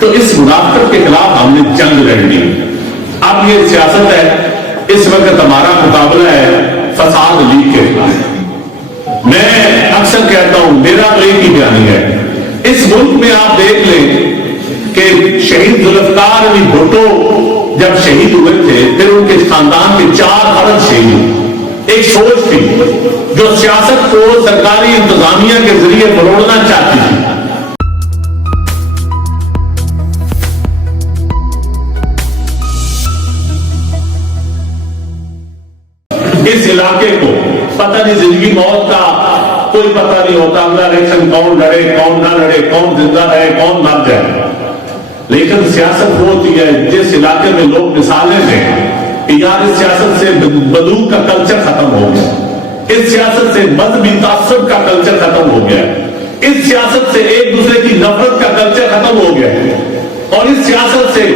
تو اس منافقت کے خلاف ہم نے جنگ لڑنی. اب یہ سیاست ہے, اس وقت ہمارا مقابلہ ہے فساد لیگ کے خلاف. میں اکثر کہتا ہوں, میرا تو ایک ہی بیانی ہے, اس ملک میں آپ دیکھ لیں کہ شہید ذوالفقار علی بھٹو جب شہید ہوئے تھے, پھر ان کے خاندان کے 4 فرد شہید ہوئے. ایک سوچ تھی جو سیاست کو سرکاری انتظامیہ کے ذریعے فروڑنا چاہتی تھی. اس علاقے کو پتہ نہیں, زندگی موت کا کوئی پتہ نہیں ہوتا, اگلا الیکشن کون لڑے کون نہ لڑے, کون زندہ رہے کون مر جائے. لیکن سیاست وہ ہوتی ہے جس علاقے میں لوگ مثالیں دیں کہ یار اس سیاست سے بندوق کا کلچر ختم ہو گیا, اس سیاست سے مذہبی تعصب کا کلچر ختم ہو گیا, اس سیاست سے ایک دوسرے کی نفرت کا کلچر ختم ہو گیا, اور اس سیاست سے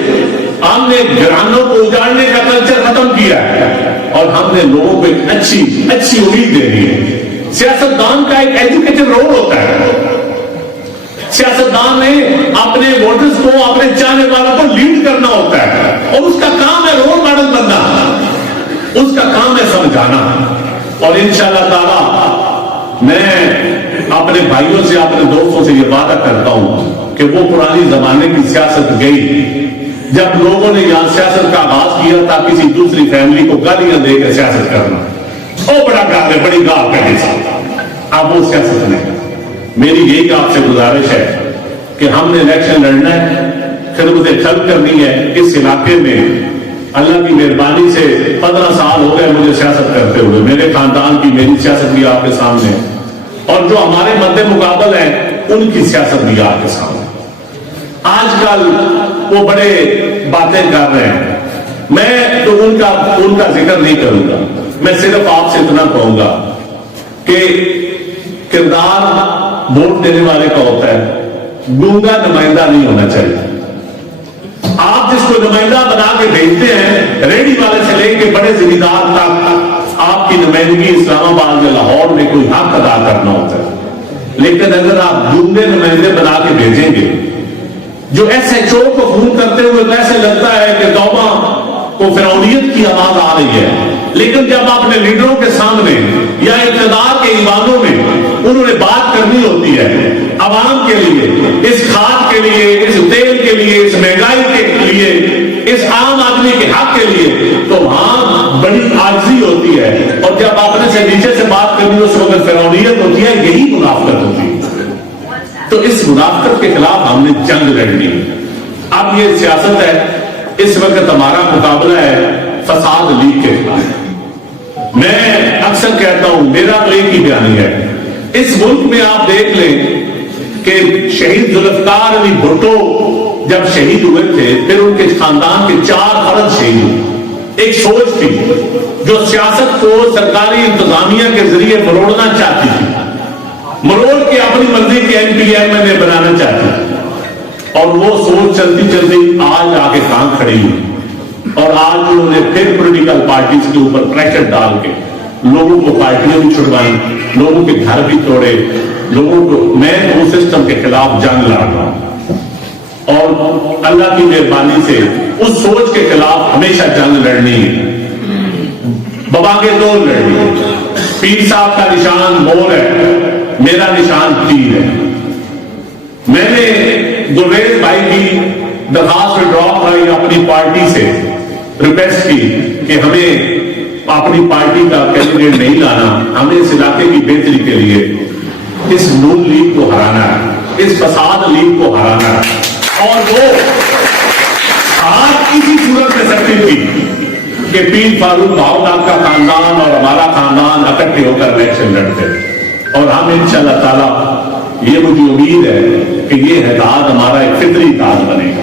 ہم نے گھرانوں کو اجاڑنے کا کلچر ختم کیا ہے, اور ہم نے لوگوں کو ایک اچھی امید دے دی ہے. سیاستدان کا ایک ایجوکیٹڈ رول ہوتا ہے. سیاستدان نے اپنے ووٹرز کو, اپنے چاہنے والوں کو لیڈ کرنا ہوتا ہے, اور اس کا کام ہے رول ماڈل بننا, اس کا کام ہے سمجھانا. اور انشاءاللہ تعالی میں اپنے بھائیوں سے, اپنے دوستوں سے یہ وعدہ کرتا ہوں کہ وہ پرانی زمانے کی سیاست گئی جب لوگوں نے یہاں سیاست کا آغاز کیا تھا کسی دوسری فیملی کو گالیاں دے کر سیاست کرنا, وہ بڑا گال ہے, بڑی گال کرنے سے. اب وہ سیاست نہیں. میری یہی آپ سے گزارش ہے کہ ہم نے الیکشن لڑنا ہے, خدمت خلق کرنی ہے. اس علاقے میں اللہ کی مہربانی سے 15 سال ہو گئے مجھے سیاست کرتے ہوئے, میرے خاندان کی میری سیاست بھی آپ کے سامنے, اور جو ہمارے مد مقابل ہیں ان کی سیاست بھی آپ کے سامنے. آج کل وہ بڑے باتیں کر رہے ہیں, میں تو ان کا ذکر نہیں کروں گا. میں صرف آپ سے اتنا کہوں گا کہ کردار ووٹ دینے والے کا ہوتا ہے, گونگا نمائندہ نہیں ہونا چاہیے. آپ جس کو نمائندہ بنا کے بھیجتے ہیں, ریڈی والے سے لے کے بڑے ذمہ دار تک, آپ کی نمائندگی اسلام آباد یا لاہور میں کوئی حق ادا کرنا ہوتا ہے. لیکن اگر آپ گونگے نمائندے بنا کے بھیجیں گے جو ایس ایچ او کو فون کرتے ہوئے ایسے لگتا ہے کہ توبہ کو فرعونیت کی آواز آ رہی ہے, لیکن جب اپنے لیڈروں کے سامنے یا اقتدار کے ایوانوں میں انہوں نے بات کرنی ہوتی ہے عوام کے لیے, اس کھاد کے لیے, اس تیل کے لیے, اس مہنگائی کے لیے, اس عام آدمی کے حق کے لیے, تو وہاں بڑی عاجزی ہوتی ہے. اور جب اپنے سے نیچے سے بات کرنی اس وقت فرعونیت ہوتی ہے. یہی منافقت ہوتی ہے. تو اس منافقت کے خلاف ہم نے جنگ لڑنی. اب یہ سیاست ہے, اس وقت ہمارا مقابلہ ہے فساد لیگ کے خلاف. میں اکثر کہتا ہوں, میرا تو ایک ہی بیانی ہے, اس ملک میں آپ دیکھ لیں کہ شہید ذوالفقار علی بھٹو جب شہید ہوئے تھے, پھر ان کے خاندان کے 4 فرد شہید ہوئے. ایک سوچ تھی جو سیاست کو سرکاری انتظامیہ کے ذریعے فروڑنا چاہتی تھی, مروڑ کے اپنی مرضی کے ایم پی ایم ایل اے بنانا چاہتی تھی. اور وہ سوچ چلتی چلتی آج آ کے کہاں کھڑی ہوئی, اور آج انہوں نے پھر پولیٹیکل پارٹیز کے اوپر پریشر ڈال کے لوگوں کو پارٹیاں بھی چھڑوائیں, لوگوں کے گھر بھی توڑے, لوگوں کو. میں اس سسٹم کے خلاف جنگ لڑ رہا ہوں, اور اللہ کی مہربانی سے اس سوچ کے خلاف ہمیشہ جنگ لڑنی ہے, بباگے دور لڑنی ہے. پیر صاحب کا نشان مور ہے, میرا نشان تیر ہے. میں نے گلریز بھائی کی درخواست ڈرا کرائی, اپنی پارٹی سے ریکویسٹ کی کہ ہمیں اپنی پارٹی کا کینڈیڈیٹ نہیں لانا, ہمیں اس علاقے کی بہتری کے لیے اس نون لیگ کو ہرانا ہے, اس فساد لیگ کو ہرانا ہے. اور وہ آج اسی صورت میں سکتی تھی کہ پیر فاروق بہاؤدار کا خاندان اور ہمارا خاندان اکٹھے ہو کر الیکشن لڑتے, اور ہم انشاءاللہ تعالی یہ مجھے امید ہے کہ یہ اتحاد ہمارا ایک فطری اتحاد بنے گا.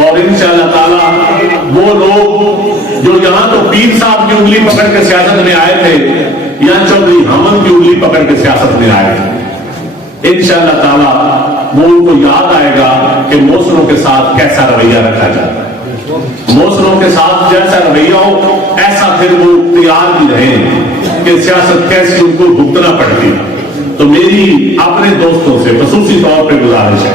اور انشاءاللہ تعالی وہ لوگ جو یہاں تو پیر صاحب کی انگلی پکڑ کے سیاست میں آئے تھے, یا چودھری حامد کی انگلی پکڑ کے سیاست میں آئے تھے, انشاءاللہ تعالی وہ ان کو یاد آئے گا کہ موسروں کے ساتھ کیسا رویہ رکھا جاتا ہے. موسروں کے ساتھ جیسا رویہ ہو ایسا پھر وہ تیار بھی رہے کہ سیاست کیسی ان کو بھگتنا پڑتی. تو میری اپنے دوستوں سے خصوصی طور پہ گزارش ہے,